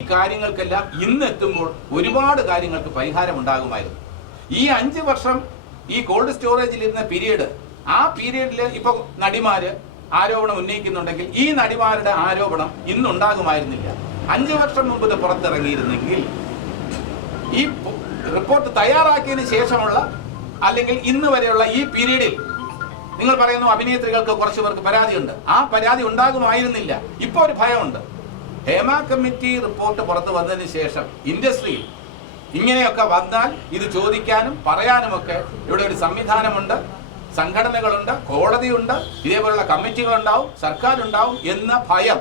കാര്യങ്ങൾക്കെല്ലാം ഇന്നെത്തുമ്പോൾ ഒരുപാട് കാര്യങ്ങൾക്ക് പരിഹാരമുണ്ടാകുമായിരുന്നു. ഈ 5 വർഷം ഈ കോൾഡ് സ്റ്റോറേജിലിരുന്ന പീരീഡ്, ആ പീരീഡിൽ ഇപ്പൊ നടിമാര് ആരോപണം ഉന്നയിക്കുന്നുണ്ടെങ്കിൽ ഈ നടിമാരുടെ ആരോപണം ഇന്നുണ്ടാകുമായിരുന്നില്ല. 5 വർഷം മുമ്പ് ഇത് പുറത്തിറങ്ങിയിരുന്നെങ്കിൽ ഈ റിപ്പോർട്ട് തയ്യാറാക്കിയതിന് ശേഷമുള്ള അല്ലെങ്കിൽ ഇന്ന് വരെയുള്ള ഈ പീരീഡിൽ നിങ്ങൾ പറയുന്നു അഭിനേത്രികൾക്ക് കുറച്ചു പേർക്ക് പരാതിയുണ്ട്, ആ പരാതി ഉണ്ടാകുമായിരുന്നില്ല. ഇപ്പോൾ ഒരു ഭയമുണ്ട്. ഹേമ കമ്മിറ്റി റിപ്പോർട്ട് പുറത്തു വന്നതിന് ശേഷം ഇൻഡസ്ട്രിയിൽ ഇങ്ങനെയൊക്കെ വന്നാൽ ഇത് ചോദിക്കാനും പറയാനുമൊക്കെ ഇവിടെ ഒരു സംവിധാനമുണ്ട്, സംഘടനകളുണ്ട്, കോടതിയുണ്ട്, ഇതേപോലുള്ള കമ്മിറ്റികളുണ്ടാവും, സർക്കാരുണ്ടാവും എന്ന ഭയം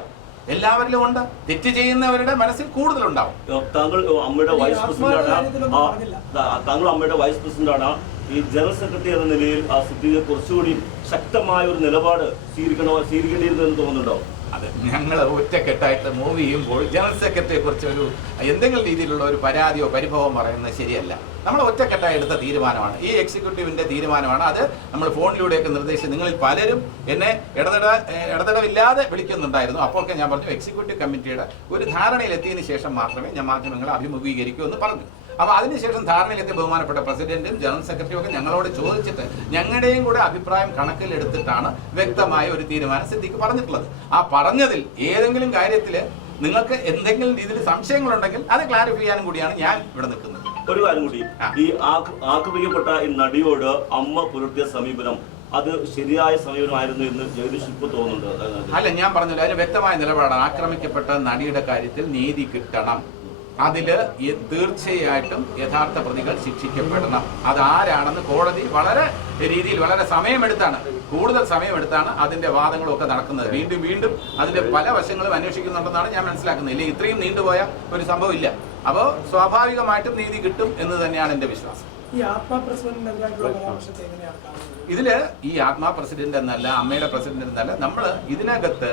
എല്ലാവരിലും ഉണ്ട്. തെറ്റ് ചെയ്യുന്നവരുടെ മനസ്സിൽ കൂടുതലുണ്ടാവും. താങ്കൾ അമ്മയുടെ വൈസ് പ്രസിഡന്റാണ്. ഈ ജനറൽ സെക്രട്ടറി എന്ന നിലയിൽ ആ സ്ഥിതിയെ കുറച്ചുകൂടി ശക്തമായ ഒരു നിലപാട് സ്വീകരിക്കേണ്ടിയിരുന്നു എന്ന് തോന്നുന്നുണ്ടോ? അതെ, ഞങ്ങൾ ഒറ്റക്കെട്ടായിട്ട് മൂവ് ചെയ്യുമ്പോൾ ജനറൽ സെക്രട്ടറിയെ കുറിച്ച് എന്തെങ്കിലും രീതിയിലുള്ള ഒരു പരാതിയോ പരിഭവം പറയുന്നത് ശരിയല്ല. നമ്മൾ ഒറ്റക്കെട്ടായി എടുത്ത തീരുമാനമാണ്, ഈ എക്സിക്യൂട്ടീവിന്റെ തീരുമാനമാണ്. അത് നമ്മൾ ഫോണിലൂടെയൊക്കെ നിർദ്ദേശിച്ച് നിങ്ങളിൽ പലരും എന്നെ ഇടതടവില്ലാതെ വിളിക്കുന്നുണ്ടായിരുന്നു. അപ്പോഴൊക്കെ ഞാൻ പറഞ്ഞു എക്സിക്യൂട്ടീവ് കമ്മിറ്റിയുടെ ഒരു ധാരണയിലെത്തിയതിനു ശേഷം മാത്രമേ ഞാൻ മാധ്യമങ്ങളെ അഭിമുഖീകരിക്കൂ എന്ന് പറഞ്ഞു. അപ്പോൾ അതിനുശേഷം ധാരണയിലെത്തിയ ബഹുമാനപ്പെട്ട പ്രസിഡന്റും ജനറൽ സെക്രട്ടറിയും ഒക്കെ ഞങ്ങളോട് ചോദിച്ചിട്ട് ഞങ്ങളുടെയും കൂടെ അഭിപ്രായം കണക്കിലെടുത്തിട്ടാണ് വ്യക്തമായ ഒരു തീരുമാനം സിദ്ദിഖ് പറഞ്ഞിട്ടുള്ളത്. ആ പറഞ്ഞതിൽ ഏതെങ്കിലും കാര്യത്തിൽ നിങ്ങൾക്ക് എന്തെങ്കിലും രീതിയിൽ സംശയങ്ങളുണ്ടെങ്കിൽ അത് ക്ലാരിഫൈ ചെയ്യാനും കൂടിയാണ് ഞാൻ ഇവിടെ നിൽക്കുന്നത്. ഒരു കാര്യം കൂടി, ഈ ആക്രമിക്കപ്പെട്ട ഈ നടിയോട് അമ്മ പുലർത്തിയ സമീപനം അത് ശരിയായ സമീപനമായിരുന്നു എന്ന് ജഗദീഷ് ഇപ്പോൾ തോന്നുന്നുണ്ട്? അല്ല, ഞാൻ പറഞ്ഞല്ലോ, അതിന് വ്യക്തമായ നിലപാടാണ്. ആക്രമിക്കപ്പെട്ട നടിയുടെ കാര്യത്തിൽ നീതി കിട്ടണം, അതിൽ തീർച്ചയായിട്ടും യഥാർത്ഥ പ്രതികൾ ശിക്ഷിക്കപ്പെടണം. അതാരാണെന്ന് കോടതി വളരെ രീതിയിൽ വളരെ കൂടുതൽ സമയമെടുത്താണ് അതിന്റെ വാദങ്ങളൊക്കെ നടക്കുന്നത്. വീണ്ടും വീണ്ടും അതിന്റെ പല വശങ്ങളും അന്വേഷിക്കുന്നുണ്ടെന്നാണ് ഞാൻ മനസ്സിലാക്കുന്നത്. ഇല്ലെങ്കിൽ ഇത്രയും നീണ്ടുപോയ ഒരു സംഭവം ഇല്ല. അപ്പോൾ സ്വാഭാവികമായിട്ടും നീതി കിട്ടും എന്ന് തന്നെയാണ് എന്റെ വിശ്വാസം. ഇതില് ഈ ആത്മാ പ്രസിഡന്റ് എന്നല്ല, അമ്മയുടെ പ്രസിഡന്റ് എന്നല്ല, നമ്മൾ ഇതിനകത്ത്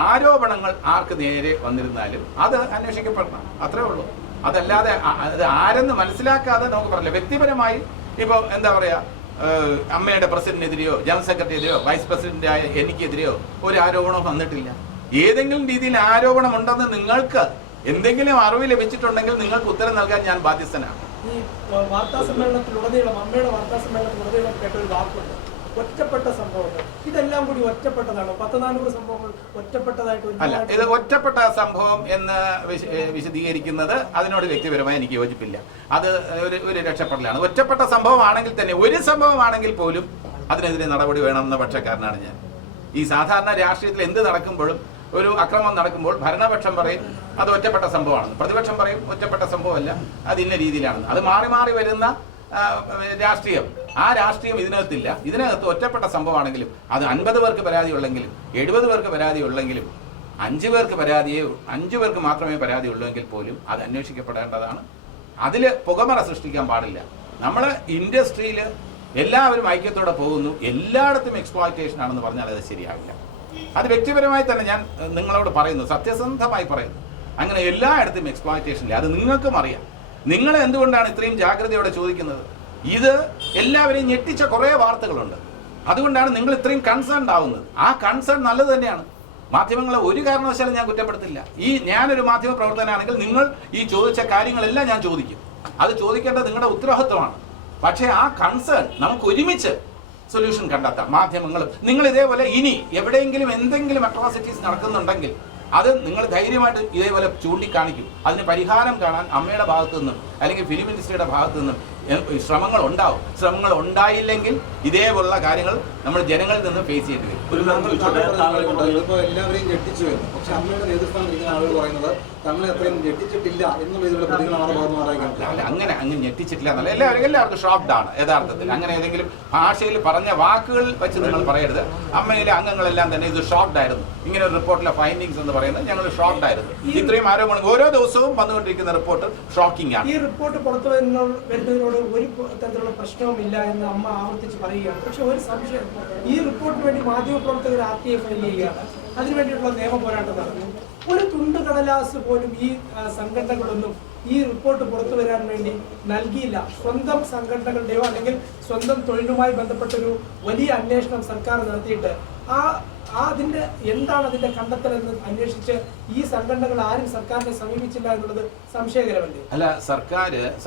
ആരോപണങ്ങൾ ആർക്ക് നേരെ വന്നിരുന്നാലും അത് അന്വേഷിക്കപ്പെടണം, അത്രേ ഉള്ളൂ. അതല്ലാതെ അത് ആരെന്ന് മനസ്സിലാക്കാതെ നമുക്ക് പറയില്ല. വ്യക്തിപരമായി ഇപ്പോൾ എന്താ പറയാ, അമ്മയുടെ പ്രസിഡന്റിനെതിരെയോ ജനറൽ സെക്രട്ടറിയെതിരെയോ വൈസ് പ്രസിഡന്റായ എനിക്കെതിരെയോ ഒരു ആരോപണം വന്നിട്ടില്ല. ഏതെങ്കിലും രീതിയിൽ ആരോപണം ഉണ്ടെന്ന് നിങ്ങൾക്ക് എന്തെങ്കിലും അറിവ് ലഭിച്ചിട്ടുണ്ടെങ്കിൽ നിങ്ങൾക്ക് ഉത്തരം നൽകാൻ ഞാൻ ബാധ്യസ്ഥനാണ്. ഈ വാർത്താ സമ്മേളനത്തിലുടനീളം അമ്മയുടെ വാർത്താ സമ്മേളനത്തിലുടനീളം കേട്ട ഒരു വാക്കുണ്ട്, ഒറ്റപ്പെട്ട സംഭവങ്ങൾ. ഇതെല്ലാം കൂടി ഒറ്റപ്പെട്ടതാണ്. 100-400 സംഭവങ്ങൾ ഒറ്റപ്പെട്ടതായിട്ട് അല്ല. ഇത് ഒറ്റപ്പെട്ട സംഭവം എന്ന് വിശദീകരിക്കുന്നത് അതിനോട് വ്യക്തിപരമായി എനിക്ക് യോജിപ്പില്ല. അത് ഒരു രക്ഷപ്പെടലാണ്. ഒറ്റപ്പെട്ട സംഭവമാണെങ്കിൽ തന്നെ, ഒരു സംഭവമാണെങ്കിൽ പോലും അതിനെതിരെ നടപടി വേണമെന്ന പക്ഷക്കാരനാണ് ഞാൻ. ഈ സാധാരണ രാഷ്ട്രീയത്തിൽ എന്ത് നടക്കുമ്പോഴും, ഒരു അക്രമം നടക്കുമ്പോൾ ഭരണപക്ഷം പറയും അത് ഒറ്റപ്പെട്ട സംഭവമാണെന്ന്, പ്രതിപക്ഷം പറയും ഒറ്റപ്പെട്ട സംഭവമല്ല, അത് ഇന്ന രീതിയിലാണെന്ന്. അത് മാറി മാറി വരുന്ന രാഷ്ട്രീയം, ആ രാഷ്ട്രീയം ഇതിനകത്തില്ല. ഇതിനകത്ത് ഒറ്റപ്പെട്ട സംഭവമാണെങ്കിലും അത് 50 പേർക്ക് പരാതി ഉള്ളെങ്കിലും 70 പേർക്ക് പരാതി ഉള്ളെങ്കിലും 5 പേർക്ക് മാത്രമേ പരാതി ഉള്ളൂവെങ്കിൽ പോലും അത് അന്വേഷിക്കപ്പെടേണ്ടതാണ്. അതിൽ പുകമറ സൃഷ്ടിക്കാൻ പാടില്ല. നമ്മൾ ഇൻഡസ്ട്രിയിൽ എല്ലാവരും ഐക്യത്തോടെ പോകുന്നു, എല്ലായിടത്തും എക്സ്പ്ലോയിറ്റേഷൻ ആണെന്ന് പറഞ്ഞാൽ അത് ശരിയാവില്ല. അത് വ്യക്തിപരമായി തന്നെ ഞാൻ നിങ്ങളോട് പറയുന്നു, സത്യസന്ധമായി പറയുന്നു. അങ്ങനെ എല്ലായിടത്തും എക്സ്പ്ലോയിറ്റേഷൻ ഇല്ല, അത് നിങ്ങൾക്കും അറിയാം. നിങ്ങൾ എന്തുകൊണ്ടാണ് ഇത്രയും ജാഗ്രതയോടെ ചോദിക്കുന്നത്? ഇത് എല്ലാവരെയും ഞെട്ടിച്ച കുറേ വാർത്തകളുണ്ട്. അതുകൊണ്ടാണ് നിങ്ങൾ ഇത്രയും കൺസേൺഡ് ആവുന്നത്. ആ കൺസേൺ നല്ലത് തന്നെയാണ്. മാധ്യമങ്ങളെ ഒരു കാരണവശാലും ഞാൻ കുറ്റപ്പെടുത്തില്ല. ഞാനൊരു മാധ്യമ പ്രവർത്തകനാണെങ്കിൽ നിങ്ങൾ ഈ ചോദിച്ച കാര്യങ്ങളെല്ലാം ഞാൻ ചോദിക്കും. അത് ചോദിക്കേണ്ടത് നിങ്ങളുടെ ഉത്തരവാദിത്വമാണ്. പക്ഷേ ആ കൺസേൺ നമുക്ക് ഒരുമിച്ച് സൊല്യൂഷൻ കണ്ടെത്താം. മാധ്യമങ്ങളും നിങ്ങൾ ഇതേപോലെ ഇനി എവിടെയെങ്കിലും എന്തെങ്കിലും അട്രോസിറ്റീസ് നടക്കുന്നുണ്ടെങ്കിൽ അത് നിങ്ങൾ ധൈര്യമായിട്ട് ഇതേപോലെ ചൂണ്ടിക്കാണിക്കും. അതിന് പരിഹാരം കാണാൻ അമ്മയുടെ ഭാഗത്തു നിന്നും അല്ലെങ്കിൽ ഫിലിം ഇൻഡസ്ട്രിയുടെ ഭാഗത്തു നിന്നും ശ്രമങ്ങൾ ഉണ്ടാവും. ശ്രമങ്ങൾ ഉണ്ടായില്ലെങ്കിൽ ഇതേപോലുള്ള കാര്യങ്ങൾ നമ്മൾ ജനങ്ങളിൽ നിന്ന് ഫേസ് ചെയ്യേണ്ടി വരും. എല്ലാവരെയും ഞെട്ടിച്ചു വരുന്നു. പക്ഷെ അമ്മയുടെ നേതൃത്വം ഇരിക്കുന്ന ആളുകൾ പറയുന്നത് തങ്ങളെ അത്രയും ഞെട്ടിച്ചിട്ടില്ല എന്നുള്ള ഇതിലുള്ള പ്രതികളാണ്. അങ്ങനെ ഞെട്ടിച്ചിട്ടില്ല എന്നല്ല, എല്ലാവർക്കും ഷോക്ക്ഡ് ആണ് യഥാർത്ഥത്തിൽ. അങ്ങനെ ഏതെങ്കിലും ഭാഷയിൽ പറഞ്ഞ വാക്കുകൾ വെച്ച് നിങ്ങൾ പറയരുത്. അമ്മയിലെ അംഗങ്ങളെല്ലാം തന്നെ ഇത് ഷോക്ക്ഡ് ആയിരുന്നു. ഇങ്ങനെ ഒരു റിപ്പോർട്ടിലെ ഫൈൻഡിങ്സ് എന്ന് പറയുന്നത് ഞങ്ങൾ ഷോക്ക്ഡ് ആയിരുന്നു. ഇത്രയും ആരോപണം ഓരോ ദിവസവും വന്നുകൊണ്ടിരിക്കുന്ന റിപ്പോർട്ട് ഷോക്കിംഗ് ആണ്. ഈ റിപ്പോർട്ട് പുറത്തു വരുന്നതിനോട് ഒരു തരത്തിലുള്ള പ്രശ്നവുമില്ല എന്ന് അമ്മ ആവർത്തിച്ച് പറയുകയാണ്. പക്ഷെ ഒരു സംശയം, ഈ റിപ്പോർട്ടിന് വേണ്ടി മാധ്യമപ്രവർത്തകർ RTI ഫയൽ ചെയ്യുകയാണ്, അതിനുവേണ്ടിയിട്ടുള്ള നിയമ പോരാട്ടം നടന്നു. ഒരു തുണ്ട് കടലാസ് പോലും ഈ സംഘടനകളൊന്നും ഈ റിപ്പോർട്ട് പുറത്തു വരാൻ വേണ്ടി നൽകിയില്ല. സ്വന്തം സംഘടനകളുടെയോ അല്ലെങ്കിൽ സ്വന്തം തൊഴിലുമായി ബന്ധപ്പെട്ടൊരു വലിയ അന്വേഷണം സർക്കാർ നടത്തിയിട്ട് അതിന്റെ എന്താണ് അതിന്റെ കണ്ടെത്തൽ എന്ന് അന്വേഷിച്ച് ഈ സംഘടനകൾ ആരും സർക്കാരിനെ സമീപിച്ചില്ല എന്നുള്ളത് സംശയകരമല്ലേ? അല്ല,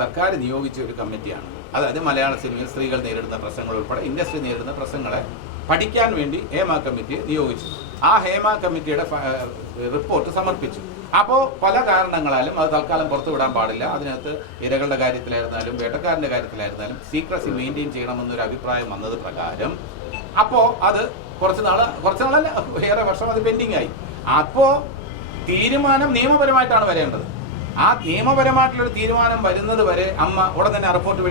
സർക്കാർ നിയോഗിച്ച ഒരു കമ്മിറ്റിയാണ്. അതായത് മലയാള സിനിമയിൽ സ്ത്രീകൾ നേരിടുന്ന പ്രശ്നങ്ങൾ ഉൾപ്പെടെ ഇൻഡസ്ട്രി നേരിടുന്ന പ്രശ്നങ്ങളെ പഠിക്കാൻ വേണ്ടി ഹേമ കമ്മിറ്റിയെ നിയോഗിച്ചു. ആ ഹേമ കമ്മിറ്റിയുടെ റിപ്പോർട്ട് സമർപ്പിച്ചു. അപ്പോൾ പല കാരണങ്ങളാലും അത് തൽക്കാലം പുറത്തുവിടാൻ പാടില്ല. അതിനകത്ത് ഇരകളുടെ കാര്യത്തിലായിരുന്നാലും വേട്ടക്കാരൻ്റെ കാര്യത്തിലായിരുന്നാലും സീക്രസി മെയിൻറ്റെയിൻ ചെയ്യണമെന്നൊരു അഭിപ്രായം വന്നത് പ്രകാരം അപ്പോൾ അത് കുറച്ച് നാളല്ല, ഏറെ വർഷം അത് പെൻഡിങ് ആയി. അപ്പോൾ തീരുമാനം നിയമപരമായിട്ടാണ് വരേണ്ടത്. ആ നിയമപരമായിട്ടുള്ളൊരു തീരുമാനം വരുന്നത് വരെ അമ്മ ഉടൻ തന്നെ റിപ്പോർട്ട്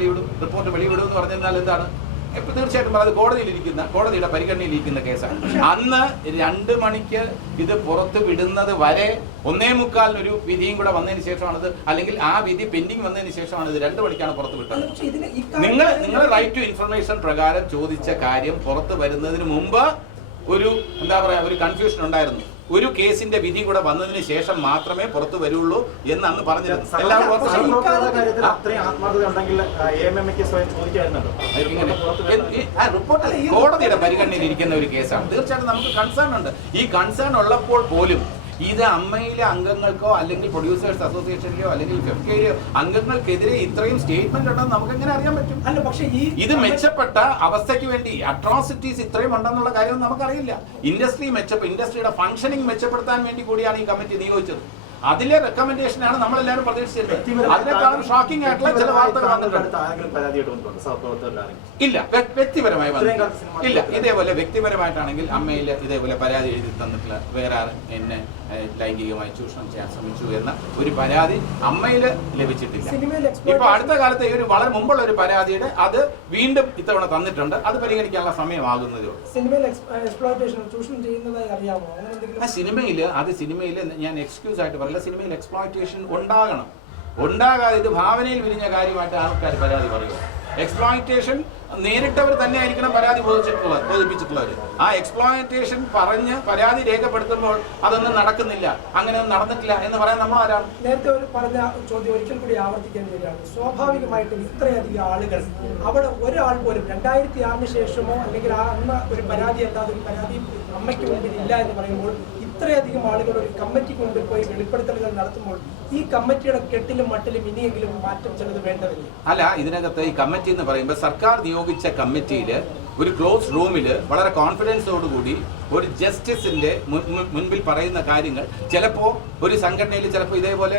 വെളിവിടും എന്ന് പറഞ്ഞാൽ എന്താണ്? ഇപ്പം തീർച്ചയായിട്ടും അത് കോടതിയുടെ പരിഗണനയിലിരിക്കുന്ന കേസാണ്. അന്ന് 2 മണിക്ക് ഇത് പുറത്ത് വിടുന്നത് വരെ 1:45 വിധിയും കൂടെ വന്നതിന് ശേഷമാണിത്, അല്ലെങ്കിൽ ആ വിധി പെൻഡിങ് വന്നതിന് ശേഷമാണ് ഇത് 2 മണിക്കാണ് പുറത്ത് വിട്ടത്. നിങ്ങൾ റൈറ്റ് ടു ഇൻഫർമേഷൻ പ്രകാരം ചോദിച്ച കാര്യം പുറത്ത് വരുന്നതിന് മുമ്പ് ഒരു ഒരു കൺഫ്യൂഷൻ ഉണ്ടായിരുന്നു. ഒരു കേസിന്റെ വിധി കൂടെ വന്നതിന് ശേഷം മാത്രമേ പുറത്തു വരുള്ളൂ എന്ന് അന്ന് പറഞ്ഞിരുന്നു. കോടതിയുടെ പരിഗണനയിൽ ഇരിക്കുന്ന ഒരു കേസാണ്. തീർച്ചയായിട്ടും നമുക്ക് കൺസേൺ ഉണ്ട്. ഈ കൺസേൺ ഉള്ളപ്പോൾ പോലും ഇത് അമ്മയിലെ അംഗങ്ങൾക്കോ അല്ലെങ്കിൽ പ്രൊഡ്യൂസേഴ്സ് അസോസിയേഷനിലെയോ അല്ലെങ്കിൽ ഫെഫ്കയിലെയോ അംഗങ്ങൾക്കെതിരെ ഇത്രയും സ്റ്റേറ്റ്മെന്റ് ഉണ്ടെന്ന് നമുക്ക് എങ്ങനെ അറിയാൻ പറ്റും? അല്ല, പക്ഷേ ഇത് മെച്ചപ്പെട്ട അവസ്ഥയ്ക്ക് വേണ്ടി അട്രോസിറ്റീസ് ഇത്രയും ഉണ്ടെന്നുള്ള കാര്യം നമുക്കറിയില്ല. ഇൻഡസ്ട്രിയുടെ ഫംഗ്ഷനിങ് മെച്ചപ്പെടുത്താൻ വേണ്ടി കൂടിയാണ് ഈ കമ്മിറ്റി നിയോഗിച്ചത്. അതിലെ റെക്കമെൻഡേഷനാണ് നമ്മളെല്ലാവരും പ്രതീക്ഷിച്ചിരുന്നത്. അതിനേക്കാളും ഷോക്കിംഗ് ആയിട്ടുള്ള ചില വാർത്തകൾ വന്നിട്ടുണ്ട്. ഇല്ല, വ്യക്തിപരമായി വന്നിട്ടില്ല. ഇല്ല, ഇതേപോലെ വ്യക്തിപരമായിട്ടാണെങ്കിൽ അമ്മയിൽ ഇതേപോലെ പരാതി എഴുതി തന്നിട്ടുള്ള വേറെ എന്നെ ലൈംഗികമായി ചൂഷണം ചെയ്യാൻ ശ്രമിച്ചു എന്ന ഒരു പരാതി അമ്മയിൽ ലഭിച്ചിട്ടില്ല. ഇപ്പൊ അടുത്ത കാലത്ത് ഈ ഒരു വളരെ മുമ്പുള്ള ഒരു പരാതിയുടെ അത് വീണ്ടും ഇത്തവണ തന്നിട്ടുണ്ട്. അത് പരിഗണിക്കാനുള്ള സമയമാകുന്നതേ ഉള്ളൂ. സിനിമയിൽ ഞാൻ എക്സ്ക്യൂസ് ആയിട്ട് പറയില്ല. സിനിമയിൽ എക്സ്പ്ലോയിറ്റേഷൻ ഉണ്ടാകാതെ ഇത് ഭാവനയിൽ വിരിഞ്ഞ കാര്യമായിട്ട് ആൾക്കാർ പരാതി പറയുക. എക്സ്പ്ലോയിറ്റേഷൻ നേരിട്ടവർ തന്നെ ആയിരിക്കണം പരാതി ബോധിപ്പിച്ചിട്ടുള്ളവർ. ആ എക്സ്പ്ലോയിറ്റേഷൻ പറഞ്ഞ് പരാതി രേഖപ്പെടുത്തുമ്പോൾ അതൊന്നും നടക്കുന്നില്ല, അങ്ങനെയൊന്നും നടന്നിട്ടില്ല എന്ന് പറയാൻ നമ്മൾ ആരാണ്? നേരത്തെ പറഞ്ഞ ചോദ്യം ഒരിക്കൽ കൂടി ആവർത്തിക്കാൻ വേണ്ടിയാണ്. സ്വാഭാവികമായിട്ടും ഇത്രയധികം ആളുകൾ അവിടെ ഒരാൾ പോലും 2006 ശേഷമോ അല്ലെങ്കിൽ അന്ന് ഒരു പരാതി അല്ലാതെ ഒരു പരാതി അമ്മയ്ക്ക് മുമ്പിൽ ഇല്ല എന്ന് പറയുമ്പോൾ ഇത്രയധികം ആളുകൾ ഒരു കമ്മിറ്റിക്ക് മുമ്പിൽ പോയി വെളിപ്പെടുത്തലുകൾ നടത്തുമ്പോൾ ഈ കമ്മിറ്റിയുടെ കെട്ടിലും മട്ടിലും ഇനിയെങ്കിലും മാറ്റം ചിലത് വേണ്ടതില്ല. അല്ല, ഇതിനകത്ത് ഈ കമ്മിറ്റി എന്ന് പറയുമ്പോൾ സർക്കാർ നിയോഗിച്ച കമ്മിറ്റിയിൽ ഒരു ക്ലോസ് റൂമിൽ വളരെ കോൺഫിഡൻസോടുകൂടി ഒരു ജസ്റ്റിസിന്റെ മുൻപിൽ പറയുന്ന കാര്യങ്ങൾ ചിലപ്പോൾ ഒരു സംഘടനയിൽ ചിലപ്പോൾ ഇതേപോലെ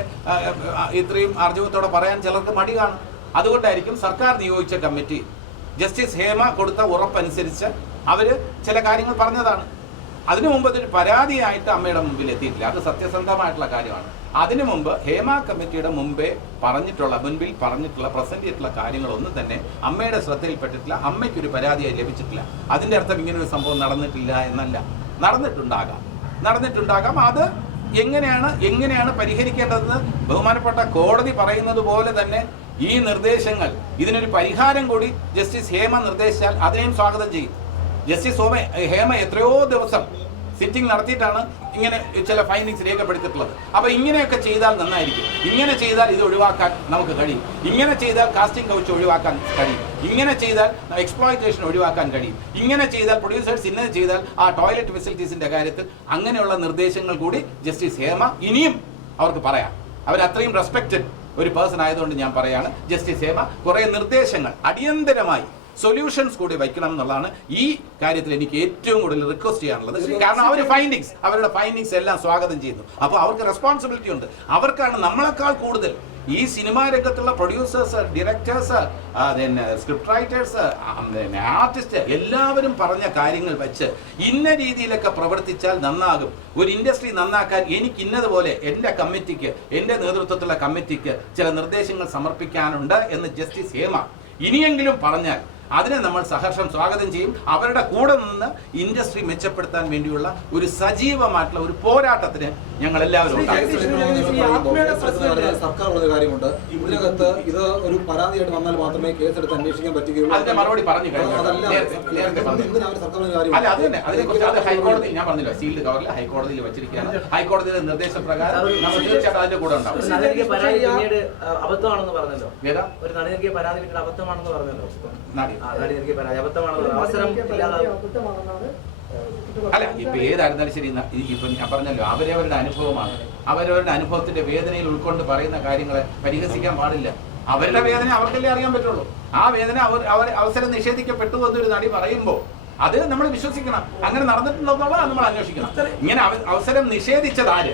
ഇത്രയും ആർജവത്തോടെ പറയാൻ ചിലർക്ക് മടി കാണും. അതുകൊണ്ടായിരിക്കും സർക്കാർ നിയോഗിച്ച കമ്മിറ്റി ജസ്റ്റിസ് ഹേമ കൊടുത്ത ഉറപ്പനുസരിച്ച് അവര് ചില കാര്യങ്ങൾ പറഞ്ഞതാണ്. അതിനു മുമ്പ് അതൊരു പരാതിയായിട്ട് അമ്മയുടെ മുമ്പിൽ എത്തിയിട്ടില്ല. അത് സത്യസന്ധമായിട്ടുള്ള കാര്യമാണ്. അതിനു മുമ്പ് ഹേമ കമ്മിറ്റിയുടെ മുൻപിൽ പറഞ്ഞിട്ടുള്ള പ്രസന്റ് ചെയ്തിട്ടുള്ള കാര്യങ്ങളൊന്നും തന്നെ അമ്മയുടെ ശ്രദ്ധയിൽപ്പെട്ടിട്ടില്ല. അമ്മയ്ക്കൊരു പരാതിയായി ലഭിച്ചിട്ടില്ല. അതിന്റെ അർത്ഥം ഇങ്ങനെ ഒരു സംഭവം നടന്നിട്ടില്ല എന്നല്ല. നടന്നിട്ടുണ്ടാകാം. അത് എങ്ങനെയാണ് പരിഹരിക്കേണ്ടതെന്ന് ബഹുമാനപ്പെട്ട കോടതി പറയുന്നത് പോലെ തന്നെ ഈ നിർദ്ദേശങ്ങൾ, ഇതിനൊരു പരിഹാരം കൂടി ജസ്റ്റിസ് ഹേമ നിർദ്ദേശിച്ചാൽ അതിനെയും സ്വാഗതം ചെയ്യും. ജസ്റ്റിസ് ഹേമ എത്രയോ ദിവസം സിറ്റിംഗ് നടത്തിയിട്ടാണ് ഇങ്ങനെ ചില ഫൈൻഡിങ്സ് രേഖപ്പെടുത്തിയിട്ടുള്ളത്. അപ്പോൾ ഇങ്ങനെയൊക്കെ ചെയ്താൽ നന്നായിരിക്കും. ഇങ്ങനെ ചെയ്താൽ ഇത് ഒഴിവാക്കാൻ നമുക്ക് കഴിയും. ഇങ്ങനെ ചെയ്താൽ കാസ്റ്റിംഗ് കൗച്ച് ഒഴിവാക്കാൻ കഴിയും. ഇങ്ങനെ ചെയ്താൽ എക്സ്പ്ലോയിറ്റേഷൻ ഒഴിവാക്കാൻ കഴിയും. ഇങ്ങനെ ചെയ്താൽ പ്രൊഡ്യൂസേഴ്സ് ഇങ്ങനെ ചെയ്താൽ ആ ടോയ്ലറ്റ് ഫെസിലിറ്റീസിന്റെ കാര്യത്തിൽ അങ്ങനെയുള്ള നിർദ്ദേശങ്ങൾ കൂടി ജസ്റ്റിസ് ഹേമ ഇനിയും അവർക്ക് പറയാം. അവരത്രയും റെസ്പെക്റ്റഡ് ഒരു പേഴ്സൺ ആയതുകൊണ്ട് ഞാൻ പറയാണ്, ജസ്റ്റിസ് ഹേമ കുറേ നിർദ്ദേശങ്ങൾ അടിയന്തരമായി സൊല്യൂഷൻസ് കൂടി വയ്ക്കണം എന്നുള്ളതാണ് ഈ കാര്യത്തിൽ എനിക്ക് ഏറ്റവും കൂടുതൽ റിക്വസ്റ്റ് ചെയ്യാനുള്ളത്. കാരണം അവരുടെ ഫൈൻഡിങ്സ് എല്ലാം സ്വാഗതം ചെയ്യുന്നു. അപ്പോൾ അവർക്ക് റെസ്പോൺസിബിലിറ്റി ഉണ്ട്. അവർക്കാണ് നമ്മളെക്കാൾ കൂടുതൽ ഈ സിനിമാ രംഗത്തുള്ള producers, directors, script writers, artist എല്ലാവരും പറഞ്ഞ കാര്യങ്ങൾ വെച്ച് ഇന്ന രീതിയിലൊക്കെ പ്രവർത്തിച്ചാൽ നന്നാകും. ഒരു ഇൻഡസ്ട്രി നന്നാക്കാൻ എനിക്ക് ഇന്നതുപോലെ എൻ്റെ നേതൃത്വത്തിലുള്ള കമ്മിറ്റിക്ക് ചില നിർദ്ദേശങ്ങൾ സമർപ്പിക്കാനുണ്ട് എന്ന് ജസ്റ്റിസ് ഹേമ ഇനിയെങ്കിലും പറഞ്ഞാൽ അതിനെ നമ്മൾ സഹർഷം സ്വാഗതം ചെയ്യും. അവരുടെ കൂടെ നിന്ന് ഇൻഡസ്ട്രി മെച്ചപ്പെടുത്താൻ വേണ്ടിയുള്ള ഒരു സജീവമായിട്ടുള്ള ഒരു പോരാട്ടത്തിന് ഞങ്ങൾ എല്ലാവരും സർക്കാർ ഉള്ള കാര്യമുണ്ട്. ഇതിനകത്ത് ഇത് ഒരു പരാതിയായിട്ട് വന്നാൽ മാത്രമേ കേസെടുത്ത് അന്വേഷിക്കാൻ പറ്റുകയുള്ളൂ. അതിന്റെ മറുപടി പറഞ്ഞു കഴിഞ്ഞു. അല്ല, അത് തന്നെ അതിനെക്കുറിച്ച് അത് ഹൈക്കോടതി, ഞാൻ പറഞ്ഞില്ല, സീൽഡ് കവറിൽ ഹൈക്കോടതിയിൽ വെച്ചിരിക്കുകയാണ്. ഹൈക്കോടതിയുടെ നിർദ്ദേശപ്രകാരം നമ്മൾ തീർച്ചയായിട്ടും അതിന്റെ കൂടെ ഉണ്ടാവും. അബദ്ധമാണെന്ന് പറഞ്ഞല്ലോ, ഒരു നടി നൽകിയ പരാതി പിന്നീട് അബദ്ധമാണെന്ന് പറഞ്ഞല്ലോ. നടി നൽകിയ പരാതി അബദ്ധമാണെന്ന് അവസരം അല്ല, ഇപ്പൊ ഏതായിരുന്നാലും ശരി, ഇപ്പൊ ഞാൻ പറഞ്ഞല്ലോ, അവരവരുടെ അനുഭവമാണ്. അവരവരുടെ അനുഭവത്തിന്റെ വേദനയിൽ ഉൾക്കൊണ്ട് പറയുന്ന കാര്യങ്ങളെ പരിഹസിക്കാൻ പാടില്ല. അവരുടെ വേദന അവർക്കല്ലേ അറിയാൻ പറ്റുള്ളൂ. ആ വേദന അവർ അവസരം നിഷേധിക്കപ്പെട്ടു എന്നൊരു നടി പറയുമ്പോൾ അത് നമ്മൾ വിശ്വസിക്കണം. അങ്ങനെ നടന്നിട്ടുണ്ടെന്നുള്ളത് നമ്മൾ അന്വേഷിക്കണം. ഇങ്ങനെ അവസരം നിഷേധിച്ചത് ആര്,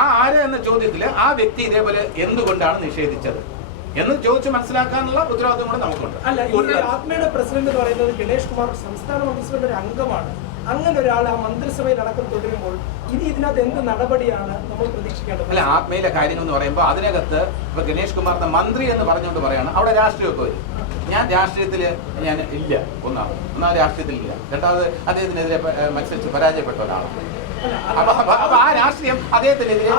ആ ആര് എന്ന ചോദ്യത്തിൽ ആ വ്യക്തി ഇതേപോലെ എന്തുകൊണ്ടാണ് നിഷേധിച്ചത് എന്ന് ചോദിച്ച് മനസ്സിലാക്കാനുള്ള ഉത്തരവാദിത്വം കൂടെ നമുക്കുണ്ട്. അല്ല, ഈ ആത്മയുടെ പ്രസിഡന്റ് എന്ന് പറയുന്നത് ഗണേഷ് കുമാർ സംസ്ഥാന മന്ത്രിസഭയുടെ ഒരു അംഗമാണ്. അങ്ങനെ ഒരാൾ ആ മന്ത്രിസഭയിൽ അടക്കം തുടരുമ്പോൾ ഇനി ഇതിനകത്ത് എന്ത് നടപടിയാണ് നമ്മൾ പ്രതീക്ഷിക്കേണ്ടത്? അല്ല, ആത്മയിലെ കാര്യങ്ങൾ എന്ന് പറയുമ്പോൾ അതിനകത്ത് ഇപ്പൊ ഗണേഷ് കുമാറിന്റെ മന്ത്രി എന്ന് പറഞ്ഞുകൊണ്ട് പറയാണ് അവിടെ രാഷ്ട്രീയമൊക്കെ വരും. ഞാൻ രാഷ്ട്രീയത്തിൽ ഞാൻ ഇല്ല. ഒന്നാമത് രാഷ്ട്രീയത്തിലില്ല. രണ്ടാമത് അദ്ദേഹത്തിനെതിരെ മത്സരിച്ച് പരാജയപ്പെട്ട ഒരാളാണ്. അപ്പൊ ആ രാഷ്ട്രീയം അദ്ദേഹത്തിനെതിരെ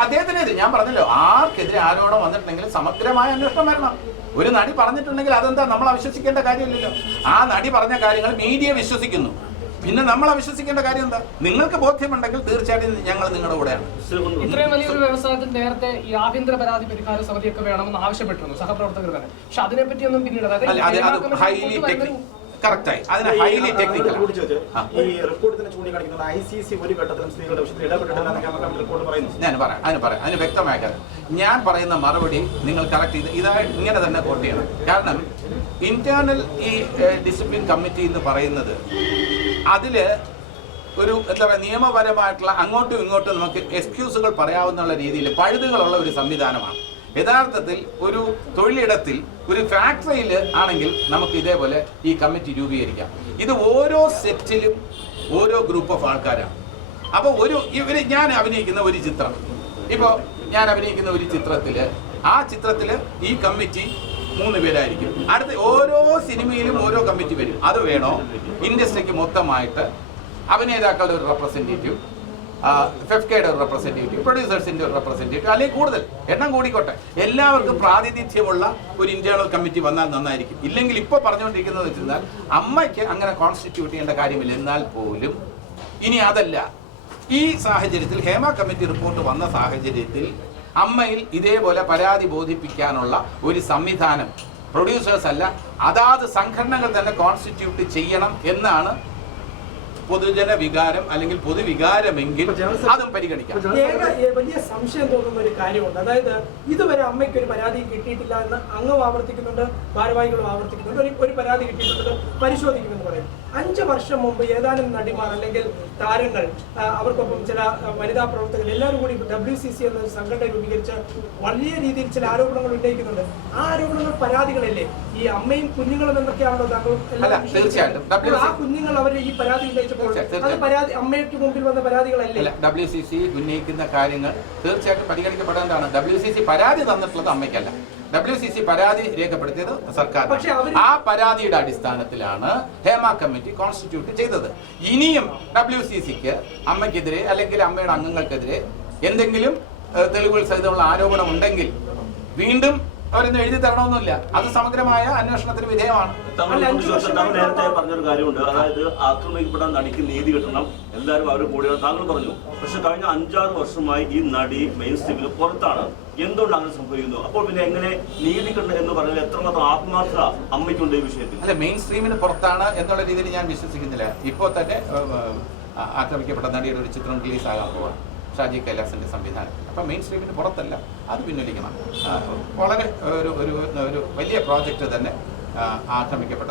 അദ്ദേഹത്തിനെതിരെ ഞാൻ പറഞ്ഞല്ലോ, ആർക്കെതിരെ ആരോപണം വന്നിട്ടുണ്ടെങ്കിലും സമഗ്രമായ അന്വേഷണം വരണം. ഒരു നടി പറഞ്ഞിട്ടുണ്ടെങ്കിൽ അതെന്താ നമ്മൾ അവിശ്വസിക്കേണ്ട കാര്യമില്ലല്ലോ. ആ നടി പറഞ്ഞ കാര്യങ്ങൾ മീഡിയ വിശ്വസിക്കുന്നു, പിന്നെ നമ്മൾ അവിശ്വസിക്കേണ്ട കാര്യം എന്താ? നിങ്ങൾക്ക് ബോധ്യമുണ്ടെങ്കിൽ തീർച്ചയായിട്ടും ഞങ്ങൾ നിങ്ങളുടെ കൂടെയാണ്. ഇത്രയും വലിയൊരു വ്യവസായത്തിൽ നേരത്തെ ഈ ആഭ്യന്തര പരാതി പരിഹാര സമിതിയൊക്കെ വേണമെന്ന് ആവശ്യപ്പെട്ടിരുന്നു സഹപ്രവർത്തകർ തന്നെ. പക്ഷെ അതിനെപ്പറ്റിയൊന്നും പിന്നീട് കറക്റ്റായി അതിന് ഹൈലി ടെക്നിക്കൽ. ഈ റിപ്പോർട്ടിനെ ചൂണ്ടിക്കാണിക്കുന്നത് ICC ഒരു ഘട്ടത്തിലും സ്ത്രീകളുടെ വിഷയത്തിൽ ഇടപെട്ടിട്ടില്ല റിപ്പോർട്ട് പറയുന്നു. അതിന് വ്യക്തമാക്കാൻ ഞാൻ പറയുന്ന മറുപടി നിങ്ങൾ കറക്റ്റ് ചെയ്ത് ഇതായിട്ട് ഇങ്ങനെ തന്നെ കോട്ട് ചെയ്യണം. കാരണം ഇന്റേണൽ ഈ ഡിസിപ്ലിൻ കമ്മിറ്റി എന്ന് പറയുന്നത് അതില് ഒരു എന്താ പറയുക, നിയമപരമായിട്ടുള്ള അങ്ങോട്ടും ഇങ്ങോട്ടും നമുക്ക് എക്സ്ക്യൂസുകൾ പറയാവുന്ന രീതിയിൽ പഴുതുകളുള്ള ഒരു സംവിധാനമാണ്. യഥാർത്ഥത്തിൽ ഒരു തൊഴിലിടത്തിൽ ഒരു ഫാക്ടറിയിൽ ആണെങ്കിൽ നമുക്ക് ഇതേപോലെ ഈ കമ്മിറ്റി രൂപീകരിക്കാം. ഇത് ഓരോ സെറ്റിലും ഓരോ ഗ്രൂപ്പ് ഓഫ് ആൾക്കാരാണ്. അപ്പോൾ ഞാൻ അഭിനയിക്കുന്ന ഒരു ചിത്രം, ഇപ്പോൾ ഞാൻ അഭിനയിക്കുന്ന ഒരു ചിത്രത്തിൽ ആ ചിത്രത്തിൽ ഈ കമ്മിറ്റി 3 പേരായിരിക്കും. അടുത്ത ഓരോ സിനിമയിലും ഓരോ കമ്മിറ്റി വരും. അത് വേണോ? ഇൻഡസ്ട്രിക്ക് മൊത്തമായിട്ട് അഭിനേതാക്കളുടെ ഒരു റെപ്രസെൻറ്റേറ്റീവ്, ഫെഫ്കയുടെ ഒരു റെപ്രസെൻറ്റേറ്റീവ്, പ്രൊഡ്യൂസേഴ്സിൻ്റെ ഒരു റെപ്രസെൻറ്റേറ്റീവ്, അല്ലെങ്കിൽ കൂടുതൽ എണ്ണം കൂടിക്കോട്ടെ, എല്ലാവർക്കും പ്രാതിനിധ്യമുള്ള ഒരു ഇന്റേണൽ കമ്മിറ്റി വന്നാൽ നന്നായിരിക്കും. ഇല്ലെങ്കിൽ ഇപ്പോൾ പറഞ്ഞുകൊണ്ടിരിക്കുന്നത് വെച്ചാൽ അമ്മയ്ക്ക് അങ്ങനെ കോൺസ്റ്റിറ്റ്യൂട്ട് ചെയ്യേണ്ട കാര്യമില്ല. എന്നാൽ പോലും ഇനി അതല്ല, ഈ സാഹചര്യത്തിൽ ഹേമ കമ്മിറ്റി റിപ്പോർട്ട് വന്ന സാഹചര്യത്തിൽ അമ്മയിൽ ഇതേപോലെ പരാതി ബോധിപ്പിക്കാനുള്ള ഒരു സംവിധാനം പ്രൊഡ്യൂസേഴ്സ് അല്ല, അതാത് സംഘടനകൾ തന്നെ കോൺസ്റ്റിറ്റ്യൂട്ട് ചെയ്യണം എന്നാണ് പൊതുജന വികാരം അല്ലെങ്കിൽ പൊതുവികാരമെങ്കിൽ അതും പരിഗണിക്കാം. വലിയ സംശയം തോന്നുന്ന ഒരു കാര്യമുണ്ട്. അതായത് ഇതുവരെ അമ്മയ്ക്ക് ഒരു പരാതി കിട്ടിയിട്ടില്ല എന്ന് അങ്ങ് ആവർത്തിക്കുന്നുണ്ട്, ഭാരവാഹികളും ആവർത്തിക്കുന്നുണ്ട്. ഒരു പരാതി കിട്ടിയിട്ടുണ്ട്, പരിശോധിക്കുമെന്ന് പറയും. 5 വർഷം മുമ്പ് ഏതാനും നടിമാർ അല്ലെങ്കിൽ താരങ്ങൾ, അവർക്കൊപ്പം ചില വനിതാ പ്രവർത്തകർ എല്ലാവരും കൂടി WCC എന്ന സംഘടന രൂപീകരിച്ച് വലിയ രീതിയിൽ ചില ആരോപണങ്ങൾ ഉന്നയിക്കുന്നുണ്ട്. ആ ആരോപണങ്ങൾ പരാതികളല്ലേ? ഈ അമ്മയും കുഞ്ഞുങ്ങളും എന്നൊക്കെയാണല്ലോ താങ്കൾ തീർച്ചയായിട്ടും ആ കുഞ്ഞുങ്ങൾ അവർ ഈ പരാതി ഉന്നയിച്ചപ്പോൾ അത് പരാതി അമ്മയ്ക്ക് മുമ്പിൽ വന്ന പരാതികളല്ലേ? WCC ഉന്നയിക്കുന്ന കാര്യങ്ങൾ തീർച്ചയായിട്ടും പരിഗണിക്കപ്പെടേണ്ടതാണ്. WCC പരാതി തന്നിട്ടുള്ളത് അമ്മയ്ക്കല്ല. WCC പരാതി രേഖപ്പെടുത്തിയത് സർക്കാർ. ആ പരാതിയുടെ അടിസ്ഥാനത്തിലാണ് ഹേമ കമ്മിറ്റി കോൺസ്റ്റിറ്റ്യൂട്ട് ചെയ്തത്. ഇനിയും WCCക്ക് അമ്മയ്ക്കെതിരെ അല്ലെങ്കിൽ അമ്മയുടെ അംഗങ്ങൾക്കെതിരെ എന്തെങ്കിലും തെളിവുകൾ സഹിതമുള്ള ആരോപണം ഉണ്ടെങ്കിൽ വീണ്ടും അവരൊന്നും എഴുതി തരണമെന്നില്ല. അത് സമഗ്രമായ അന്വേഷണത്തിന് വിധേയമാണ്. നേരത്തെ പറഞ്ഞൊരു കാര്യമുണ്ട്, അതായത് ആക്രമിക്കപ്പെട്ട നടിക്ക് നീതി കിട്ടണം, എല്ലാവരും അവർ കൂടിയാണ് താങ്കൾ പറഞ്ഞു. പക്ഷെ കഴിഞ്ഞ 5-6 വർഷമായി ഈ നടി മെയിൻ സ്ട്രീമിൽ പുറത്താണ്. എന്തുകൊണ്ട് അങ്ങനെ സംഭവിക്കുന്നു? അപ്പോൾ പിന്നെ എങ്ങനെ നീതി കിട്ടണം എന്ന് പറഞ്ഞാൽ എത്രമാത്രം ആത്മാർത്ഥത അമ്മയ്ക്കുണ്ട് ഈ വിഷയത്തിൽ? അല്ല, മെയിൻ സ്ട്രീമിന് പുറത്താണ് എന്നുള്ള രീതിയിൽ ഞാൻ വിശ്വസിക്കുന്നില്ല. ഇപ്പോൾ തന്നെ ആക്രമിക്കപ്പെട്ട നടിയുടെ ഒരു ചിത്രം റിലീസ് ആകാൻ പോവാണ്, ഷാജി കൈലാസിന്റെ സംവിധാനം. അപ്പം മെയിൻ സ്ട്രീമിന് പുറത്തല്ല, അത് പിൻവലിക്കണം. വളരെ ഒരു വലിയ പ്രോജക്റ്റ് തന്നെ ആക്രമിക്കപ്പെട്ട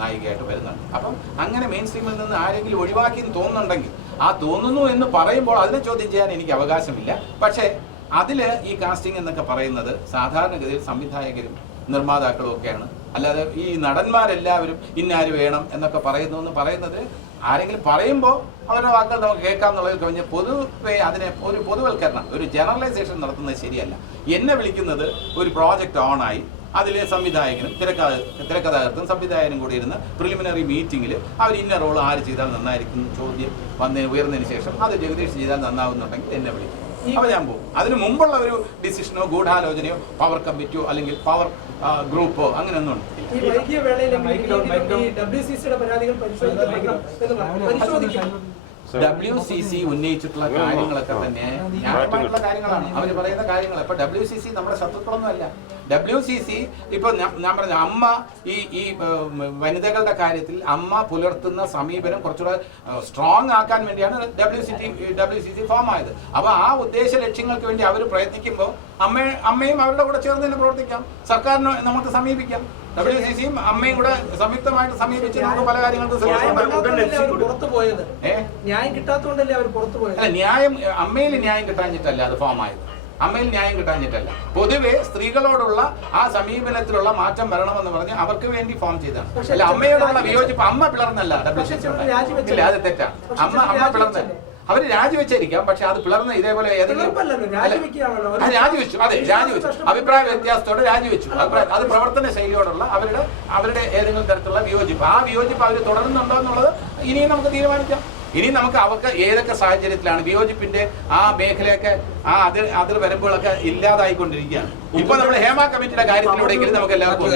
നായികയായിട്ട് വരുന്നുണ്ട്. അപ്പം അങ്ങനെ മെയിൻ സ്ട്രീമിൽ നിന്ന് ആരെങ്കിലും ഒഴിവാക്കി എന്ന് തോന്നുന്നുണ്ടെങ്കിൽ, ആ തോന്നുന്നു എന്ന് പറയുമ്പോൾ അതിനെ ചോദ്യം ചെയ്യാൻ എനിക്ക് അവകാശമില്ല. പക്ഷേ അതിൽ ഈ കാസ്റ്റിംഗ് എന്നൊക്കെ പറയുന്നത് സാധാരണഗതിയിൽ സംവിധായകരും നിർമ്മാതാക്കളും ഒക്കെയാണ്. അല്ലാതെ ഈ നടന്മാരെല്ലാവരും ഇന്നാര് വേണം എന്നൊക്കെ പറയുന്നത് ആരെങ്കിലും പറയുമ്പോൾ അവരുടെ വാക്കുകൾ നമുക്ക് കേൾക്കാമെന്നുള്ളതിൽ കഴിഞ്ഞ് പൊതുവെ അതിനെ ഒരു പൊതുവൽക്കരണം, ഒരു ജനറലൈസേഷൻ നടത്തുന്നത് ശരിയല്ല. എന്നെ വിളിക്കുന്നത് ഒരു പ്രോജക്റ്റ് ഓണായി, അതിലെ സംവിധായകനും തിരക്കഥാകൃത്തും സംവിധായകനും കൂടി ഇരുന്ന് പ്രിലിമിനറി മീറ്റിംഗിൽ അവർ ഇന്ന റോൾ ആര് ചെയ്താൽ നന്നായിരിക്കും ചോദ്യം ഉയർന്നതിന് ശേഷം അത് ജഗദീഷ് ചെയ്താൽ നന്നാവുന്നുണ്ടെങ്കിൽ എന്നെ വിളിക്കും. അപ്പോൾ ഞാൻ പോകും. അതിന് മുമ്പുള്ള ഒരു ഡിസിഷനോ ഗൂഢാലോചനയോ പവർ കമ്മിറ്റിയോ അല്ലെങ്കിൽ പവർ ഗ്രൂപ്പോ അങ്ങനെയൊന്നും ഉണ്ട്. ഈ വൈകിയ വേളയിൽ WCCയുടെ പരാതികൾ പരിശോധിക്കും. WCC ഉന്നയിച്ചിട്ടുള്ള കാര്യങ്ങളൊക്കെ തന്നെ ന്യായമായിട്ടുള്ള കാര്യങ്ങളാണ്. അവർ പറയുന്ന കാര്യങ്ങൾ. ഇപ്പൊ WCC നമ്മുടെ ശത്രുക്കളൊന്നും അല്ല. WCC ഇപ്പൊ ഞാൻ പറഞ്ഞ അമ്മ ഈ വനിതകളുടെ കാര്യത്തിൽ അമ്മ പുലർത്തുന്ന സമീപനം കുറച്ചുകൂടെ സ്ട്രോങ് ആക്കാൻ വേണ്ടിയാണ് WCC ഫോം ആയത്. അപ്പൊ ആ ഉദ്ദേശ ലക്ഷ്യങ്ങൾക്ക് വേണ്ടി അവർ പ്രയത്നിക്കുമ്പോൾ അമ്മയും അവരുടെ കൂടെ ചേർന്ന് തന്നെ പ്രവർത്തിക്കാം. സർക്കാരിനെ നമുക്ക് സമീപിക്കാം. WCCയും അമ്മയും കൂടെ സംയുക്തമായിട്ട് സമീപിച്ച് നമുക്ക് പല കാര്യങ്ങൾക്കും പുറത്തു പോയത്. ന്യായം കിട്ടാത്തതുകൊണ്ടല്ലേ അവർ പുറത്തു പോയത്? അല്ല, ന്യായം അമ്മയിൽ ന്യായം കിട്ടാഞ്ഞിട്ടല്ല അത് ഫോം ആയത്. അമ്മയിൽ ന്യായം കിട്ടാഞ്ഞിട്ടല്ല. പൊതുവെ സ്ത്രീകളോടുള്ള ആ സമീപനത്തിലുള്ള മാറ്റം വരണമെന്ന് പറഞ്ഞ് അവർക്ക് വേണ്ടി ഫോം ചെയ്താണ്. അല്ല, അമ്മയോടുള്ള വിയോജിപ്പ് അമ്മ പിളർന്നല്ല WCC. ഇല്ല, അത് തെറ്റാണ്. അമ്മ പിളർന്നല്ല. അവര് രാജിവെച്ചായിരിക്കാം. പക്ഷെ അത് പിളർന്ന് ഇതേപോലെ രാജിവെച്ചു. അതെ, രാജിവെച്ചു. അഭിപ്രായ വ്യത്യാസത്തോടെ രാജിവെച്ചു. അത് പ്രവർത്തന ശൈലിയോടുള്ള അവരുടെ ഏതെങ്കിലും തരത്തിലുള്ള വിയോജിപ്പ്. ആ വിയോജിപ്പ് അവർ തുടരുന്നുണ്ടോ എന്നുള്ളത് ഇനിയും നമുക്ക് തീരുമാനിക്കാം. ഇനി നമുക്ക് അവർക്ക് ഏതൊക്കെ സാഹചര്യത്തിലാണ് വിയോജിപ്പിന്റെ ആ മേഖലയൊക്കെ ആ അതിർ വരമ്പുകളൊക്കെ ഇല്ലാതായിക്കൊണ്ടിരിക്കുകയാണ്. ഇപ്പൊ നമ്മൾ ഹേമ കമ്മിറ്റിയുടെ കാര്യത്തിലൂടെയെങ്കിലും നമുക്ക് എല്ലാവർക്കും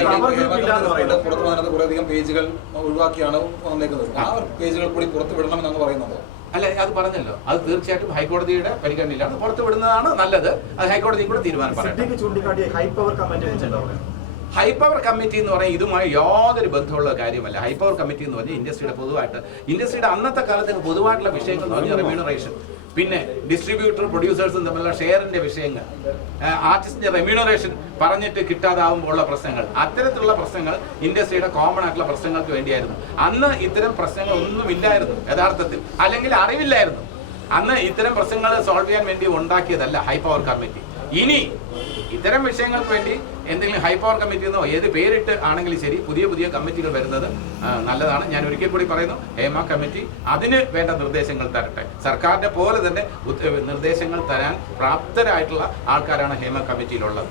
കുറേയധികം പേജുകൾ ഒഴിവാക്കിയാണ് വന്നേക്കുന്നത്. ആ പേജുകൾ കൂടി പുറത്തു വിടണമെന്നാണ് പറയുന്നത്. അല്ല, അത് പറഞ്ഞല്ലോ. അത് തീർച്ചയായിട്ടും ഹൈക്കോടതിയുടെ പരിഗണനയിലാണ്. പുറത്തു വിടുന്നതാണ് നല്ലത്. അത് ഹൈക്കോടതിയും കൂടെ തീരുമാനം പറയാം. ഹൈപ്പവർ കമ്മിറ്റി എന്ന് പറഞ്ഞാൽ ഇതുമായി യാതൊരു ബന്ധമുള്ള കാര്യമല്ല. ഹൈപ്പവർ കമ്മിറ്റി എന്ന് പറഞ്ഞാൽ ഇൻഡസ്ട്രിയുടെ അന്നത്തെ കാലത്തിന് പൊതുവായിട്ടുള്ള വിഷയങ്ങൾ എന്ന് പറഞ്ഞാൽ റെമ്യൂണറേഷൻ, പിന്നെ ഡിസ്ട്രിബ്യൂട്ടർ പ്രൊഡ്യൂസേഴ്സും തമ്മിലുള്ള ഷെയറിന്റെ വിഷയങ്ങൾ, ആർട്ടിസ്റ്റിന്റെ റെമ്യൂണറേഷൻ പറഞ്ഞിട്ട് കിട്ടാതാവുമ്പോൾ ഉള്ള പ്രശ്നങ്ങൾ, അത്തരത്തിലുള്ള പ്രശ്നങ്ങൾ ഇൻഡസ്ട്രിയുടെ കോമൺ ആയിട്ടുള്ള പ്രശ്നങ്ങൾക്ക് വേണ്ടിയായിരുന്നു. അന്ന് ഇത്തരം പ്രശ്നങ്ങൾ ഒന്നുമില്ലായിരുന്നു യഥാർത്ഥത്തിൽ, അല്ലെങ്കിൽ അറിവില്ലായിരുന്നു. അന്ന് ഇത്തരം പ്രശ്നങ്ങൾ സോൾവ് ചെയ്യാൻ വേണ്ടി ഉണ്ടാക്കിയതല്ല ഹൈപ്പവർ കമ്മിറ്റി. ഇനി ഇത്തരം വിഷയങ്ങൾക്ക് വേണ്ടി എന്തെങ്കിലും ഹൈപ്പവർ കമ്മിറ്റി എന്നോ ഏത് പേരിട്ട് ആണെങ്കിലും ശരി പുതിയ കമ്മിറ്റികൾ വരുന്നത് നല്ലതാണ്. ഞാൻ ഒരിക്കൽ കൂടി പറയുന്നു, ഹേമ കമ്മിറ്റി അതിന് വേണ്ട നിർദ്ദേശങ്ങൾ തരട്ടെ. സർക്കാരിന്റെ പോലെ തന്നെ നിർദ്ദേശങ്ങൾ തരാൻ പ്രാപ്തരായിട്ടുള്ള ആൾക്കാരാണ് ഹേമ കമ്മിറ്റിയിലുള്ളത്.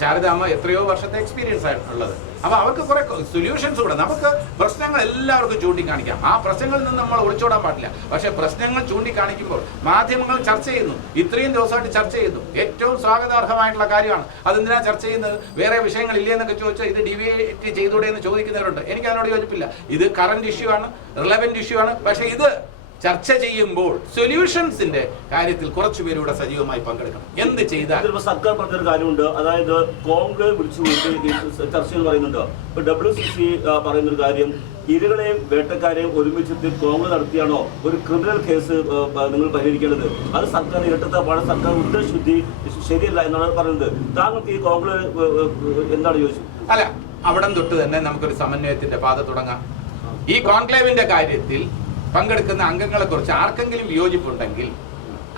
ശാരദാമ്മ എത്രയോ വർഷത്തെ എക്സ്പീരിയൻസ് ആയിട്ടുള്ളത്. അപ്പോൾ അവർക്ക് കുറെ സൊല്യൂഷൻസ് കൂടെ. നമുക്ക് പ്രശ്നങ്ങൾ എല്ലാവർക്കും ചൂണ്ടിക്കാണിക്കാം. ആ പ്രശ്നങ്ങളിൽ നിന്ന് നമ്മൾ ഒളിച്ചോടാൻ പാടില്ല. പക്ഷേ പ്രശ്നങ്ങൾ ചൂണ്ടിക്കാണിക്കുമ്പോൾ മാധ്യമങ്ങൾ ചർച്ച ചെയ്യുന്നു. ഇത്രയും ദിവസമായിട്ട് ചർച്ച ചെയ്യുന്നു. ഏറ്റവും സ്വാഗതാർഹമായിട്ടുള്ള കാര്യമാണ്. അതെന്തിനാ ചർച്ച ചെയ്യുന്നത്? വേറെ വിഷയങ്ങളില്ലേ എന്നൊക്കെ ചോദിച്ചാൽ ഇത് ഡിബേറ്റ് ചെയ്തൂടെ എന്ന് ചോദിക്കുന്നവരുണ്ട്. എനിക്ക് അതിനോട് യോജിപ്പില്ല. ഇത് കറന്റ് ഇഷ്യൂ ആണ്, റിലവന്റ് ഇഷ്യൂ ആണ്. പക്ഷേ ഇത് ചർച്ച ചെയ്യുമ്പോൾ സൊല്യൂഷൻസിന്റെ കാര്യത്തിൽ കുറച്ചുപേരൂടെ സജീവമായി പങ്കെടുക്കണം. എന്ത് ചെയ്താൽ സർക്കാർ പറഞ്ഞൊരു കാര്യമുണ്ട്. അതായത് കോൺഗ്രസ് വിളിച്ചുകൊണ്ട് ചർച്ച എന്ന് പറയുന്നുണ്ട്. ഇപ്പൊ WCC പറയുന്നൊരു കാര്യം, ഇരകളെയും വേട്ടക്കാരെയും ഒരുമിച്ചിട്ട് കോൺഗ്രസ് നടത്തിയാണോ ഒരു ക്രിമിനൽ കേസ് നിങ്ങൾ പരിഹരിക്കേണ്ടത്? അത് സർക്കാർ ഇരട്ടത്താപ്പാണ്, സർക്കാർ ഉദ്ദേശശുദ്ധി ശരിയല്ല എന്നാണ് പറയുന്നത്. താങ്കൾക്ക് ഈ കോൺഗ്രസ് എന്താണ് ചോദിച്ചത്? അല്ല, അവിടം തൊട്ട് തന്നെ നമുക്കൊരു സമന്വയത്തിന്റെ പാത തുടങ്ങാം. ഈ കോൺക്ലേവിന്റെ കാര്യത്തിൽ പങ്കെടുക്കുന്ന അംഗങ്ങളെ കുറിച്ച് ആർക്കെങ്കിലും വിയോജിപ്പുണ്ടെങ്കിൽ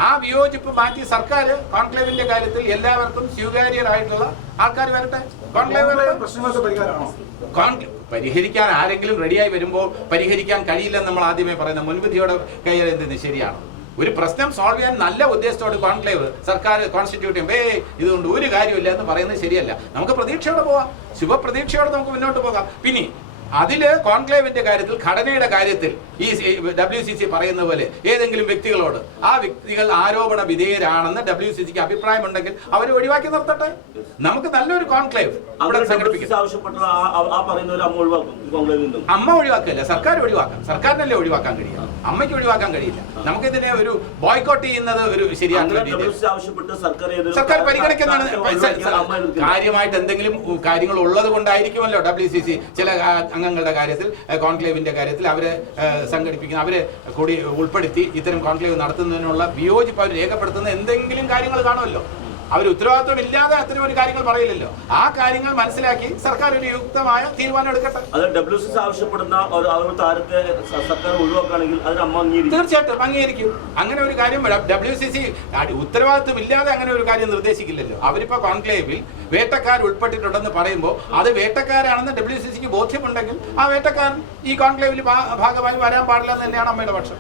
ആ വിയോജിപ്പ് മാറ്റി സർക്കാർ കോൺക്ലേവിന്റെ കാര്യത്തിൽ എല്ലാവർക്കും സ്വീകാര്യരായിട്ടുള്ള ആൾക്കാർ വരട്ടെ. പരിഹരിക്കാൻ ആരെങ്കിലും റെഡിയായി വരുമ്പോൾ പരിഹരിക്കാൻ കഴിയില്ലെന്ന് നമ്മൾ ആദ്യമേ പറയുന്ന മുൻവിധിയോടെ കൈകാര്യം ശരിയാണ്. ഒരു പ്രശ്നം സോൾവ് ചെയ്യാൻ നല്ല ഉദ്ദേശത്തോട് കോൺക്ലേവ് സർക്കാർ കോൺസ്റ്റിറ്റ്യൂട്ട് ചെയ്യുമ്പോൾ ഇതുകൊണ്ട് ഒരു കാര്യമില്ല എന്ന് പറയുന്നത് ശരിയല്ല. നമുക്ക് പ്രതീക്ഷയോടെ പോകാം, ശുഭപ്രതീക്ഷയോടെ നമുക്ക് മുന്നോട്ട് പോകാം. പിന്നെ അതില് കോൺക്ലേവിന്റെ കാര്യത്തിൽ, ഘടനയുടെ കാര്യത്തിൽ ഈ WCC പറയുന്ന പോലെ ഏതെങ്കിലും വ്യക്തികളോട് ആ വ്യക്തികൾ ആരോപണ വിധേയരാണെന്ന് WCCക്ക് അഭിപ്രായമുണ്ടെങ്കിൽ അവർ ഒഴിവാക്കി നിർത്തട്ടെ. നമുക്ക് നല്ലൊരു കോൺക്ലേവ് അവിടെ സംഘടിപ്പിക്കാം. അമ്മ ഒഴിവാക്കില്ല, സർക്കാർ ഒഴിവാക്കാം. സർക്കാരിനല്ലേ ഒഴിവാക്കാൻ കഴിയില്ല, അമ്മയ്ക്ക് ഒഴിവാക്കാൻ കഴിയില്ല. നമുക്കിതിനെ ഒരു ബോയ്ക്കോട്ട് ചെയ്യുന്നത് ഒരു ശരിയാകുന്ന രീതിയിൽ സർക്കാർ പരിഗണിക്കുന്നതാണ്. കാര്യമായിട്ട് എന്തെങ്കിലും കാര്യങ്ങൾ ഉള്ളത് കൊണ്ടായിരിക്കുമല്ലോ WCC ചില അംഗങ്ങളുടെ കാര്യത്തിൽ, കോൺക്ലേവിന്റെ കാര്യത്തിൽ അവരെ സംഘടിപ്പിക്കുന്ന, അവരെ കൂടി ഉൾപ്പെടുത്തി ഇത്തരം കോൺക്ലേവ് നടത്തുന്നതിനുള്ള വിയോജിപ്പ് അവർ രേഖപ്പെടുത്തുന്ന എന്തെങ്കിലും കാര്യങ്ങൾ കാണുമല്ലോ. അവർ ഉത്തരവാദിത്വം ഇല്ലാതെ അത്തരം ഒരു കാര്യങ്ങൾ പറയില്ലല്ലോ. ആ കാര്യങ്ങൾ മനസ്സിലാക്കി സർക്കാർ ഒരു യുക്തമായ തീരുമാനം എടുക്കട്ടെ. WCC ആവശ്യപ്പെടുന്ന താരത്തെ സർക്കാർ ഒഴിവാക്കുകയാണെങ്കിൽ തീർച്ചയായിട്ടും അംഗീകരിക്കും. അങ്ങനെ ഒരു കാര്യം WCC ഉത്തരവാദിത്വം ഇല്ലാതെ അങ്ങനെ ഒരു കാര്യം നിർദ്ദേശിക്കില്ലല്ലോ. അവരിപ്പോ കോൺക്ലേവിൽ വേട്ടക്കാർ ഉൾപ്പെട്ടിട്ടുണ്ടെന്ന് പറയുമ്പോൾ അത് വേട്ടക്കാരാണെന്ന് WCCക്ക് ബോധ്യമുണ്ടെങ്കിൽ ആ വേട്ടക്കാരൻ ഈ കോൺക്ലേവിൽ ഭാഗമായി വരാൻ പാടില്ല എന്ന് തന്നെയാണ് അമ്മയുടെ പക്ഷം.